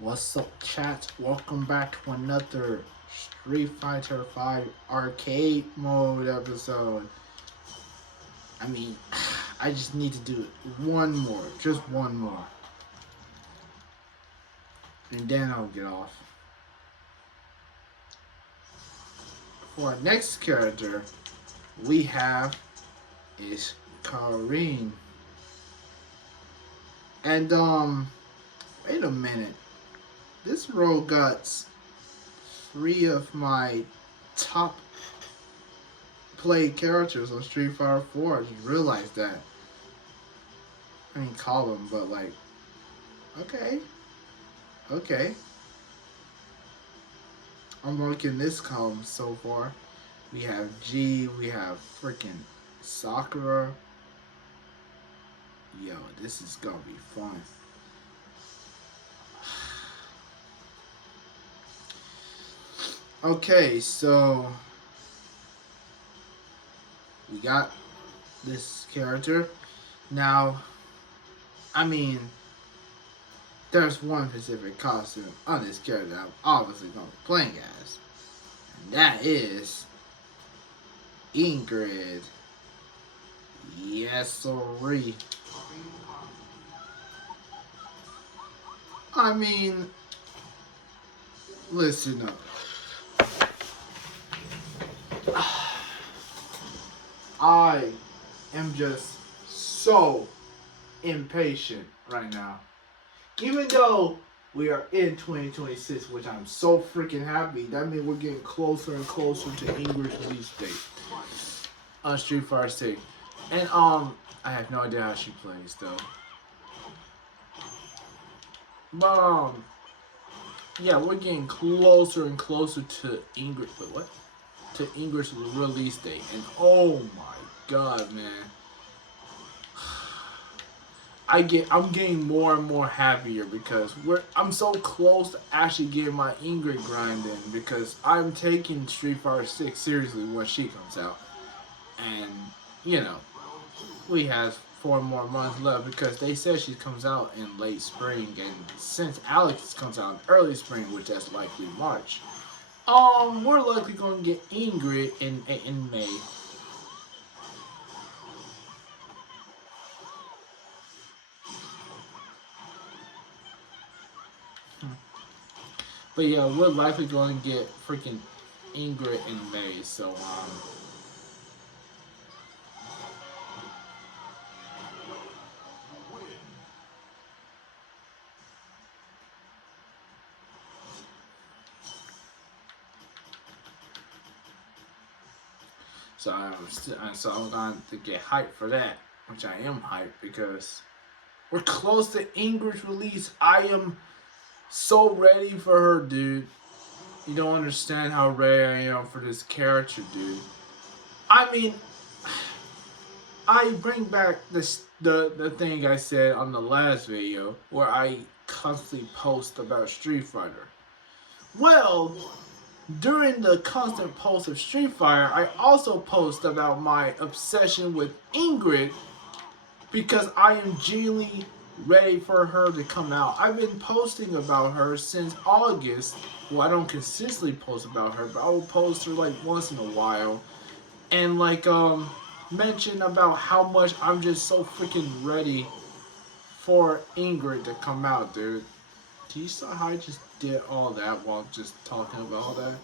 What's up, chat? Welcome back to another Street Fighter 5 arcade mode episode. I mean, I just need to do one more, just one more, and then I'll get off. For our next character, we have is Karin. And wait a minute. This role got three of my top played characters on Street Fighter 4. I just realized that. I mean, call them, but like, okay, okay. I'm liking this column so far. We have G, we have freaking Sakura. Yo, this is gonna be fun. Okay, so we got this character. Now, I mean, there's one specific costume on this character I'm obviously gonna be playing as. And that is Ingrid. Yes, sorry. I mean, listen up. I am just so impatient right now. Even though we are in 2026, which I'm so freaking happy, that means we're getting closer and closer to Ingrid's release date on Street Fighter 6. And I have no idea how she plays though. But yeah, we're getting closer and closer to Ingrid. Wait, what? To Ingrid's release date, and oh my god, man, I'm getting more and more happier because I'm so close to actually getting my Ingrid grind in because I'm taking Street Fighter 6 seriously when she comes out, and you know we have 4 more months left because they said she comes out in late spring, and since Alex comes out in early spring, which that's likely March. We're likely going to get Ingrid in May. But yeah, we're likely going to get freaking Ingrid in May. I'm going to get hyped for that, which I am hyped because we're close to Ingrid's release. I am so ready for her, dude. You don't understand how ready I am for this character, dude. I mean, I bring back the thing I said on the last video where I constantly post about Street Fighter. Well, during the constant post of Street Fighter, I also post about my obsession with Ingrid because I am genuinely ready for her to come out. I've been posting about her since August. Well, I don't consistently post about her, but I will post her like once in a while. And like mention about how much I'm just so freaking ready for Ingrid to come out, dude. Do you see how I just did all that while just talking about all that?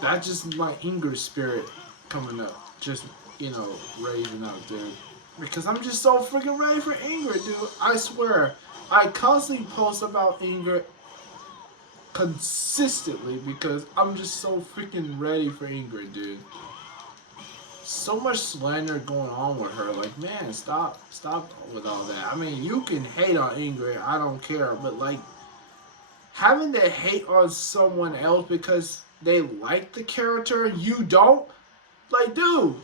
That's just my Ingrid spirit coming up. Just, raising up, dude. Because I'm just so freaking ready for Ingrid, dude. I swear. I constantly post about Ingrid consistently because I'm just so freaking ready for Ingrid, dude. So much slander going on with her. Like, man, stop with all that. I mean, you can hate on Ingrid, I don't care, but like, having to hate on someone else because they like the character and you don't, like, dude,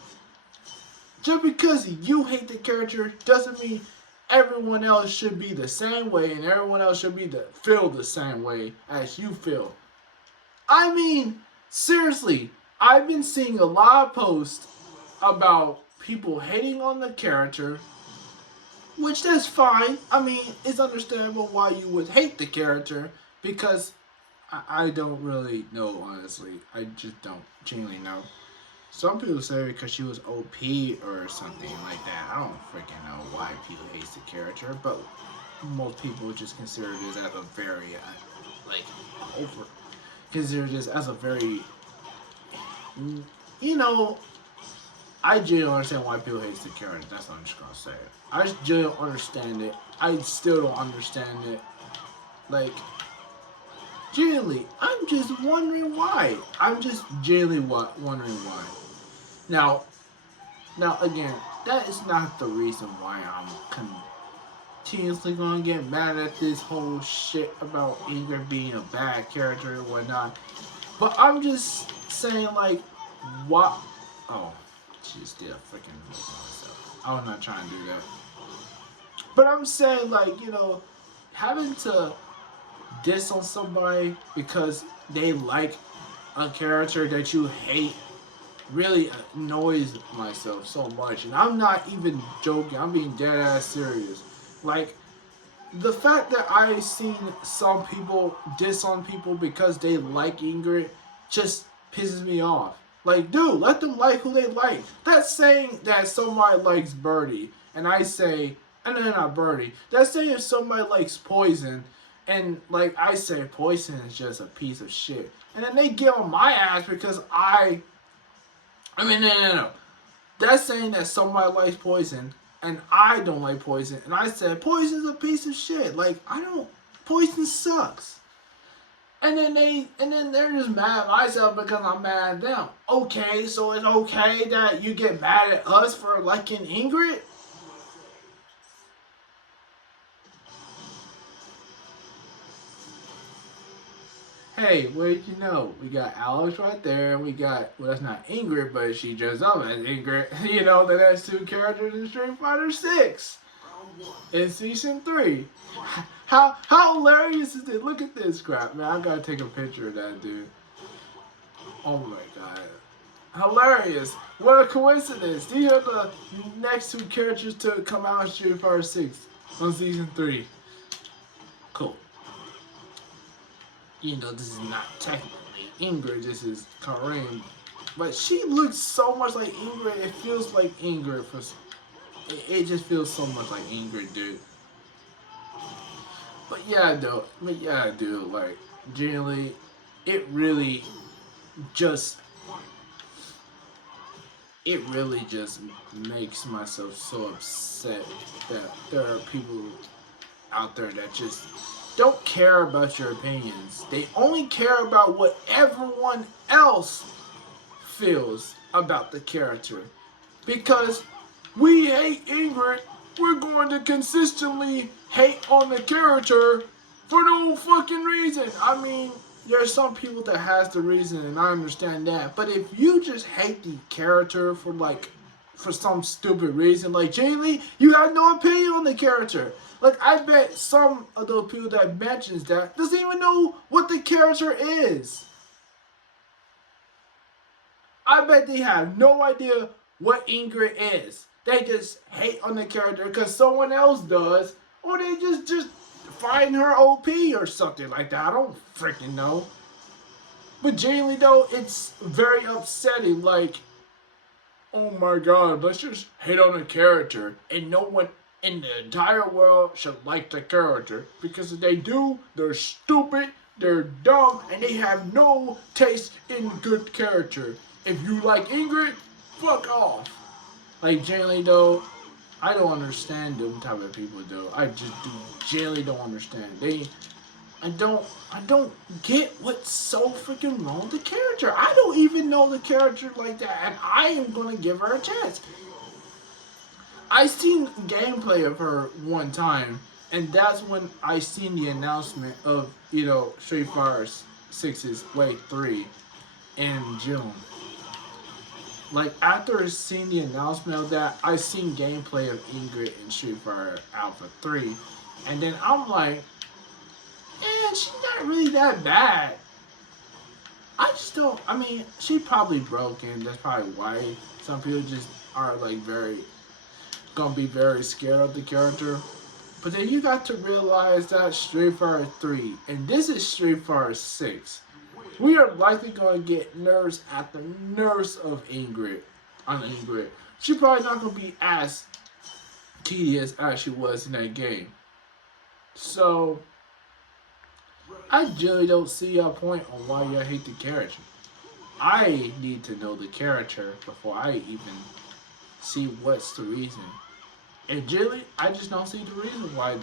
just because you hate the character doesn't mean everyone else should be the same way and everyone else should feel the same way as you feel. I mean, seriously, I've been seeing a lot of posts about people hating on the character which that's fine. I mean, it's understandable why you would hate the character because I don't really know, honestly. I just don't genuinely know. Some people say because she was OP or something like that. I don't freaking know why people hate the character, but most people just consider this as a very, like, over. Consider this as a very, you know, I genuinely understand why people hate the character. That's what I'm just gonna say. I just genuinely don't understand it. I still don't understand it. Like, genuinely, I'm just wondering why. I'm just genuinely wondering why. Now, now again, that is not the reason why I'm continuously gonna get mad at this whole shit about Ingrid being a bad character and whatnot. But I'm just saying, like, what? Oh, she just did a freaking myself. I was not trying to do that. But I'm saying, like, having to diss on somebody because they like a character that you hate really annoys myself so much. And I'm not even joking. I'm being dead ass serious. Like, the fact that I've seen some people diss on people because they like Ingrid just pisses me off. Like, dude, let them like who they like. That's saying that somebody likes Birdie, and I say, and then not Birdie. That's saying if somebody likes Poison, and like I say, Poison is just a piece of shit, and then they get on my ass because no. That's saying that somebody likes Poison and I don't like Poison, and I said Poison's a piece of shit. Like, I don't. Poison sucks. And then they're just mad at myself because I'm mad at them. Okay, so it's okay that you get mad at us for liking Ingrid? Hey, what did you know? We got Alex right there, and we got, well, that's not Ingrid, but she dressed up as Ingrid. The next two characters in Street Fighter 6 in season 3. How hilarious is it? Look at this crap, man. I gotta take a picture of that dude. Oh my god. Hilarious. What a coincidence. These are the next two characters to come out in Street Fighter 6 on season 3. Cool. This is not technically Ingrid, this is Karin. But she looks so much like Ingrid, it feels like Ingrid. It just feels so much like Ingrid, dude. But yeah, dude, like, genuinely, it really just, makes myself so upset that there are people out there that just don't care about your opinions. They only care about what everyone else feels about the character. Because we hate Ingrid, we're going to consistently hate on the character for no fucking reason. I mean, there's some people that has the reason, and I understand that. But if you just hate the character for some stupid reason, like Jay Lee, you have no opinion on the character. Like, I bet some of those people that mentions that doesn't even know what the character is. I bet they have no idea what Ingrid is. They just hate on the character because someone else does, or they just find her OP or something like that. I don't freaking know. But genuinely though, it's very upsetting. Like, oh my god, let's just hate on the character, and no one in the entire world should like the character, because if they do, they're stupid, they're dumb, and they have no taste in good character. If you like Ingrid, fuck off. Like, genuinely though, I don't understand them type of people though. I just genuinely don't understand. I don't get what's so freaking wrong with the character. I don't even know the character like that, and I am gonna give her a chance. I seen gameplay of her one time, and that's when I seen the announcement of, Street Fighter 6's Wave 3 in June. Like, after seeing the announcement of that, I seen gameplay of Ingrid in Street Fighter Alpha 3, and then I'm like, she's not really that bad. I just don't, she probably broken. That's probably why some people just are, like, very, gonna be very scared of the character. But then you got to realize that Street Fighter 3, and this is Street Fighter 6. We are likely gonna get nerfs at the nerfs of Ingrid. On Ingrid. She's probably not gonna be as tedious as she was in that game. So I really don't see a point on why you hate the character. I need to know the character before I even see what's the reason. And generally, I just don't see the reason why.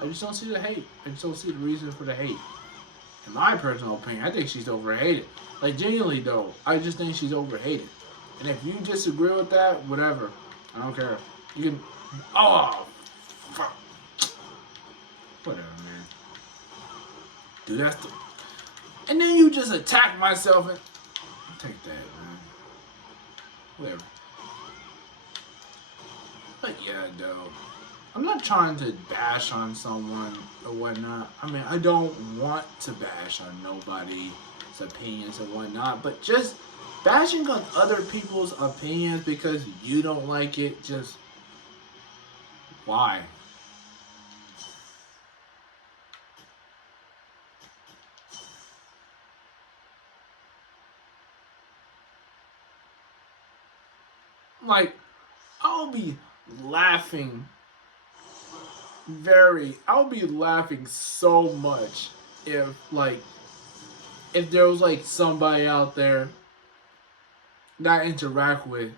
I just don't see the hate. I just don't see the reason for the hate. In my personal opinion, I think she's overhated. Like, genuinely, though, I just think she's overhated. And if you disagree with that, whatever. I don't care. You can... Oh! Fuck. Whatever, man. Dude, that's the... And then you just attack myself and... Take that, man. Whatever. But yeah, though. I'm not trying to bash on someone or whatnot. I mean, I don't want to bash on nobody's opinions and whatnot, but just bashing on other people's opinions because you don't like it, just why? Like, I'll be laughing I'll be laughing so much if there was like somebody out there that I interact with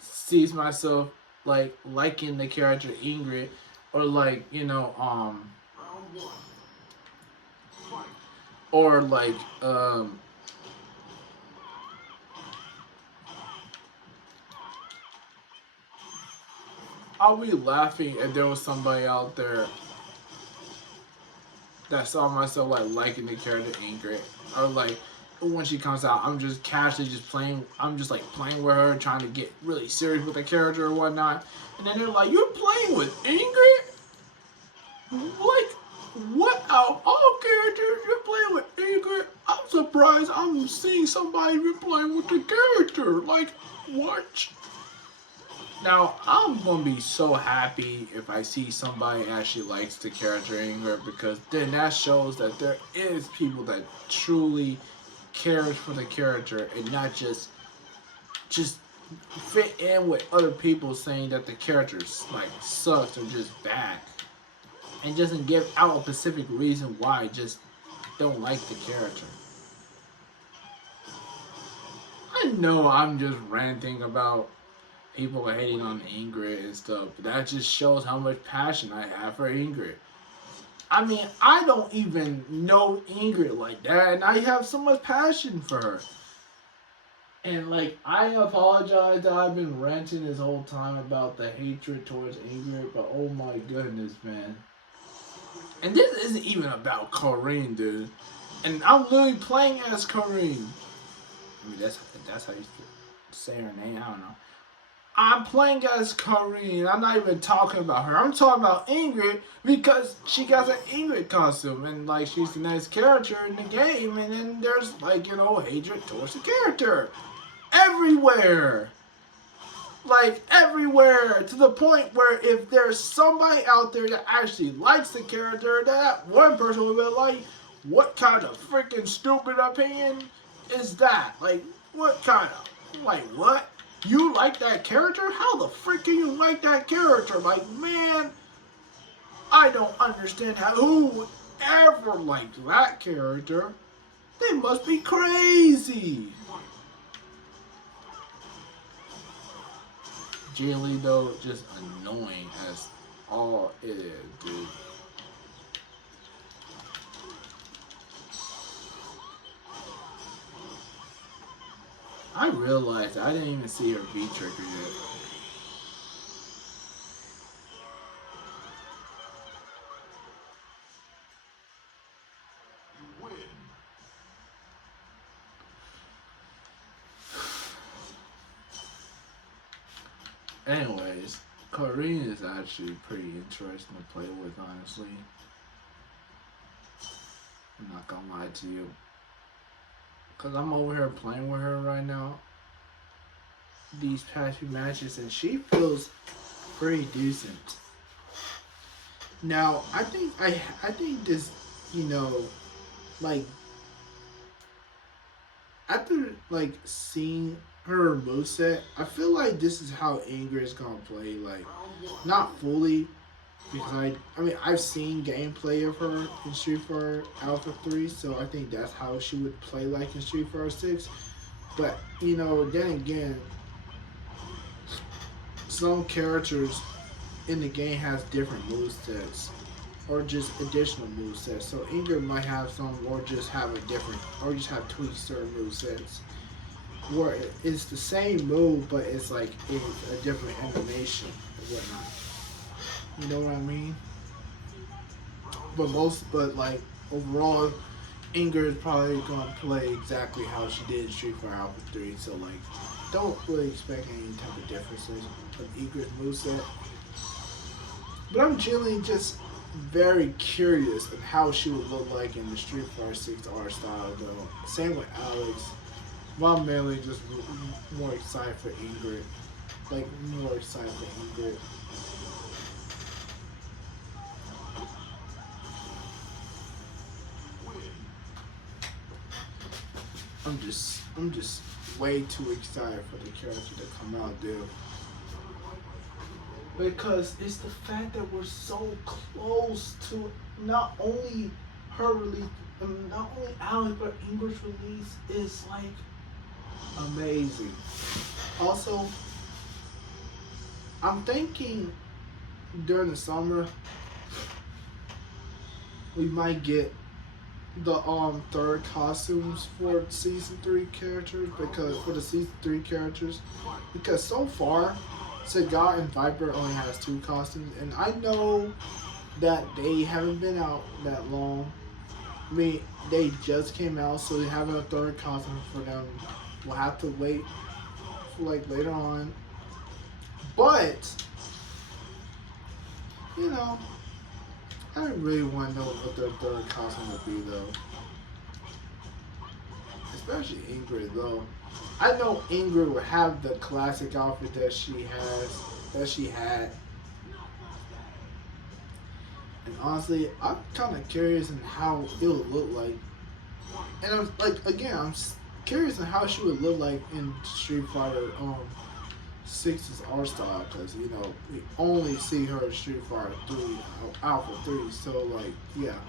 sees myself like liking the character Ingrid, or like, you know, or like I'll be laughing if there was somebody out there that saw myself like liking the character Ingrid, or like when she comes out, I'm just casually just playing. I'm just like playing with her, trying to get really serious with the character or whatnot. And then they're like, "You're playing with Ingrid? Like, what out of all characters you're playing with Ingrid? I'm surprised I'm seeing somebody be playing with the character. Like, what?" Now, I'm going to be so happy if I see somebody actually likes the character Ingrid, because then that shows that there is people that truly cares for the character and not just fit in with other people saying that the character like sucks or just bad, and doesn't give out a specific reason why just don't like the character. I know I'm just ranting about people hating on Ingrid and stuff, but that just shows how much passion I have for Ingrid. I mean, I don't even know Ingrid like that, and I have so much passion for her. And like, I apologize that I've been ranting this whole time about the hatred towards Ingrid, but oh my goodness, man. And this isn't even about Karin, dude. And I'm literally playing as Karin. I mean, that's how you say her name. I don't know. I'm playing as Karin. I'm not even talking about her. I'm talking about Ingrid because she got an Ingrid costume, and like, she's the next character in the game. And then there's like, you know, hatred towards the character everywhere. Like, everywhere, to the point where if there's somebody out there that actually likes the character, that one person will be like, "What kind of freaking stupid opinion is that? Like, what kind of, like, what? You like that character? How the frick can you like that character? Like, man, I don't understand who would ever like that character. They must be crazy." Genuinely, though, just annoying as all it is, dude. I realized I didn't even see her V-trigger yet. Anyways, Karin is actually pretty interesting to play with, honestly. I'm not gonna lie to you. Because I'm over here playing with her right now, these past few matches, and she feels pretty decent. Now, I think this, you know, like after like seeing her moveset, I feel like this is how Ingrid is gonna play. Like, not fully, because I mean I've seen gameplay of her in Street Fighter Alpha 3, so I think that's how she would play like in Street Fighter 6. But you know, then again, some characters in the game has different move sets or just additional move sets. So Ingrid might have some, or just have a different, or just have tweaked certain move sets where it's the same move, but it's like a different animation and whatnot. You know what I mean? But like overall, Ingrid is probably gonna play exactly how she did in Street Fighter Alpha 3. So like, don't really expect any type of differences of Ingrid's moveset. But I'm genuinely just very curious of how she would look like in the Street Fighter 6 art style though. Same with Alex. But I'm mainly just more excited for Ingrid. Like, more excited for Ingrid. I'm just way too excited for the character to come out, dude. Because it's the fact that we're so close to not only her release, not only Alex, but Ingrid's release is like amazing. Also, I'm thinking during the summer we might get the third costumes for season 3 characters, because for the season 3 characters, because so far Sagat and Viper only has 2 costumes, and I know that they haven't been out that long. I mean, they just came out, so they have a third costume for them. We'll have to wait for like later on. But you know, I really want to know what their third costume would be though. Especially Ingrid though. I know Ingrid would have the classic outfit that she had. And honestly, I'm kind of curious in how it would look like. And I'm like, again, I'm curious in how she would look like in Street Fighter 6's art style, because you know we only see her in Street Fighter 3 Alpha 3. So like, yeah.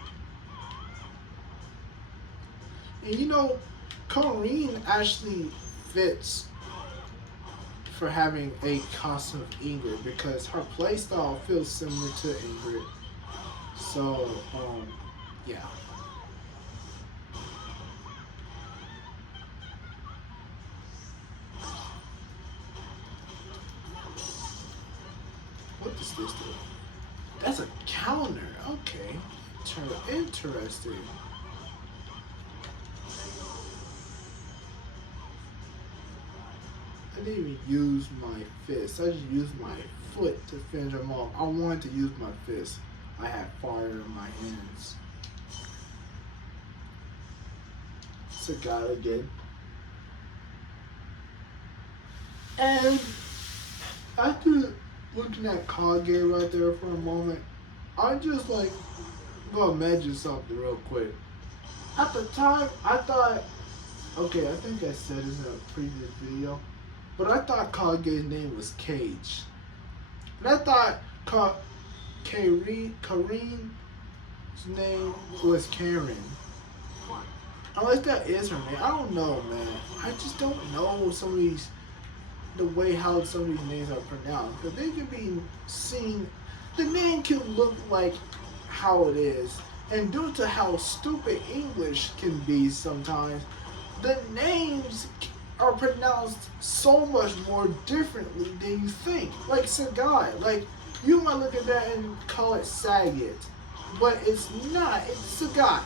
And you know, Karin actually fits for having a costume of Ingrid, because her playstyle feels similar to Ingrid. So, yeah. What does this do? That's a counter. Okay. Interesting. I didn't even use my fist. I just used my foot to finish them off. I wanted to use my fist. I had fire in my hands. Sagat again. And after looking at Kage right there for a moment, I just like gonna mention something real quick. At the time, I thought, okay, I think I said this in a previous video, but I thought Kage's name was Cage. And I thought Karin's name was Karin. Unless that is her name. I don't know, man. I just don't know some of these, the way how some of these names are pronounced. Because they can be seen, the name can look like how it is. And due to how stupid English can be sometimes, the names are pronounced so much more differently than you think. Like Sagat, like you might look at that and call it Sagat, but it's not. It's Sagat.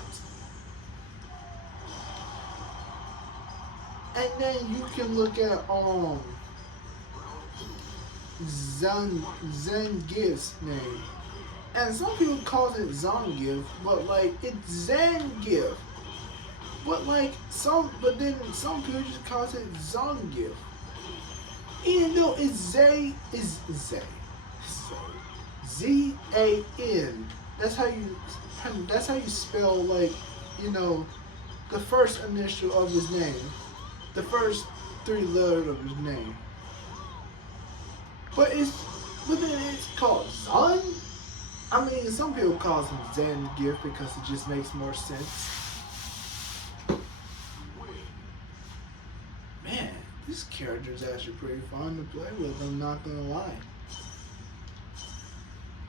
And then you can look at Zangief's name, and some people call it Zangief, but like it's Zangief. But like then some people just call it Zangief. Even though it's Zay. Zan. That's how you. That's how you spell like, you know, the first initial of his name, the first three letters of his name. But then it's called Zun. I mean, some people call him Zen Gift because it just makes more sense. Man, this character is actually pretty fun to play with. I'm not gonna lie.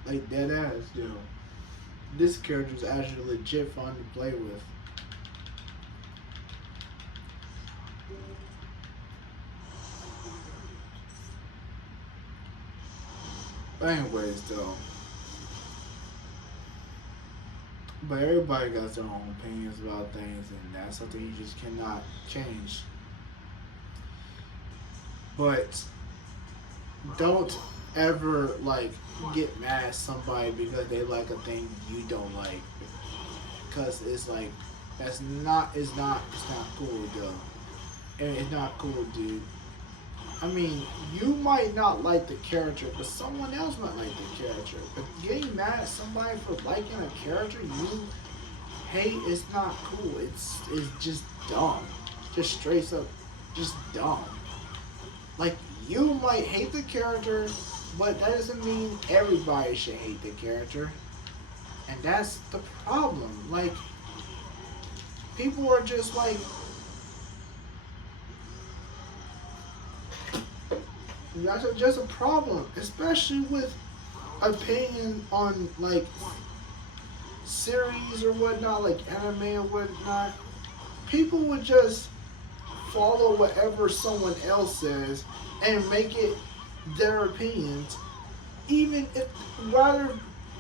Like dead ass, yo. This character is actually legit fun to play with. But anyways, though. But everybody got their own opinions about things, and that's something you just cannot change. But don't ever like get mad at somebody because they like a thing you don't like. Because it's like it's not cool, though. And it's not cool, dude. I mean, you might not like the character, but someone else might like the character. But getting mad at somebody for liking a character you hate is not cool. It's just dumb. Just straight up, just dumb. Like, you might hate the character, but that doesn't mean everybody should hate the character. And that's the problem. Like, people are just like, that's just a problem, especially with opinion on like series or whatnot, like anime or whatnot. People would just follow whatever someone else says and make it their opinions, even if whether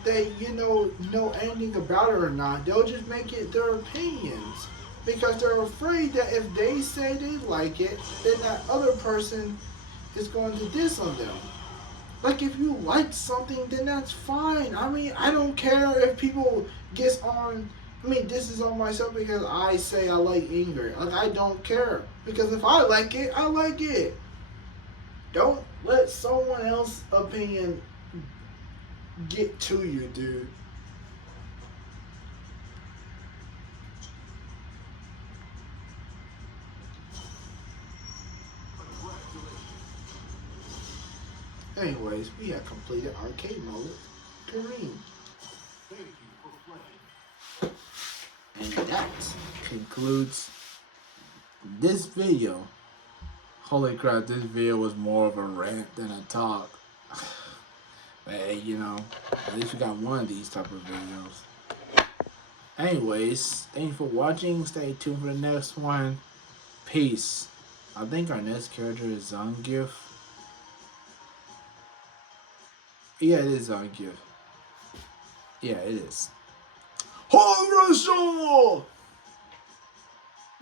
they know anything about it or not. They'll just make it their opinions because they're afraid that if they say they like it, then that other person is going to diss on them. Like, if you like something, then that's fine. I mean, I don't care if people gets on. I mean, this is on myself because I say I like Ingrid. Like, I don't care because if I like it, I like it. Don't let someone else's opinion get to you, dude. Anyways, we have completed arcade mode. Karin. And that concludes this video. Holy crap, this video was more of a rant than a talk. But hey, at least we got one of these type of videos. Anyways, thank you for watching. Stay tuned for the next one. Peace. I think our next character is Zangief. Yeah, it is Zangief. Yeah, it is. Horror